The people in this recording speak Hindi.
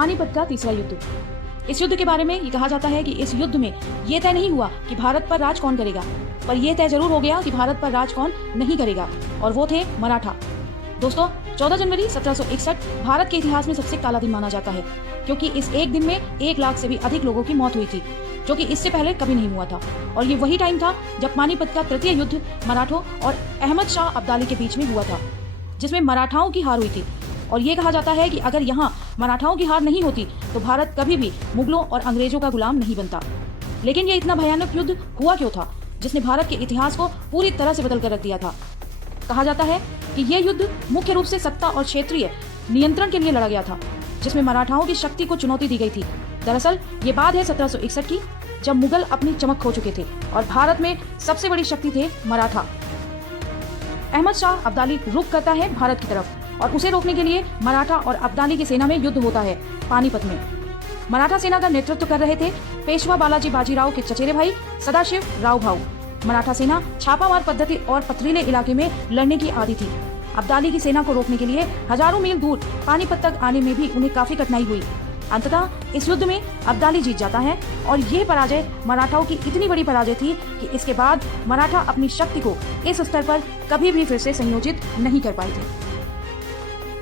पानीपत का तीसरा युद्ध। इस युद्ध के बारे में ये कहा जाता है कि इस युद्ध में ये तय नहीं हुआ कि भारत पर राज कौन करेगा, पर यह तय जरूर हो गया कि भारत पर राज कौन नहीं करेगा, और वो थे मराठा। दोस्तों, 14 जनवरी 1761 भारत के इतिहास में सबसे काला दिन माना जाता है, क्योंकि इस एक दिन में 1 लाख से भी अधिक लोगों की मौत हुई थी, जो कि इससे पहले कभी नहीं हुआ था। और ये वही टाइम था जब पानीपत का तृतीय युद्ध मराठों और अहमद शाह अब्दाली के बीच में हुआ था, जिसमें मराठाओं की हार हुई थी। और ये कहा जाता है कि अगर यहाँ मराठाओं की हार नहीं होती तो भारत कभी भी मुगलों और अंग्रेजों का गुलाम नहीं बनता। लेकिन ये इतना भयानक युद्ध हुआ क्यों था, जिसने भारत के इतिहास को पूरी तरह से बदल कर रख दिया था? कहा जाता है कि यह युद्ध मुख्य रूप से सत्ता और क्षेत्रीय नियंत्रण के लिए लड़ा गया था, जिसमें मराठाओं की शक्ति को चुनौती दी गई थी। दरअसल ये बात है 1761 की, जब मुगल अपनी चमक खो चुके थे और भारत में सबसे बड़ी शक्ति थे मराठा। अहमद शाह अब्दाली रुख करता है भारत की तरफ, और उसे रोकने के लिए मराठा और अब्दाली की सेना में युद्ध होता है पानीपत में। मराठा सेना का नेतृत्व कर रहे थे पेशवा बालाजी बाजीराव के चचेरे भाई सदाशिव राव भाऊ। मराठा सेना छापामार पद्धति और पथरीले इलाके में लड़ने की आदी थी। अब्दाली की सेना को रोकने के लिए हजारों मील दूर पानीपत तक आने में भी उन्हें काफी कठिनाई हुई। अंततः इस युद्ध में अब्दाली जीत जाता है, और यह पराजय मराठाओं की इतनी बड़ी पराजय थी कि इसके बाद मराठा अपनी शक्ति को इस स्तर पर कभी भी फिर से संयोजित नहीं कर पाए थे।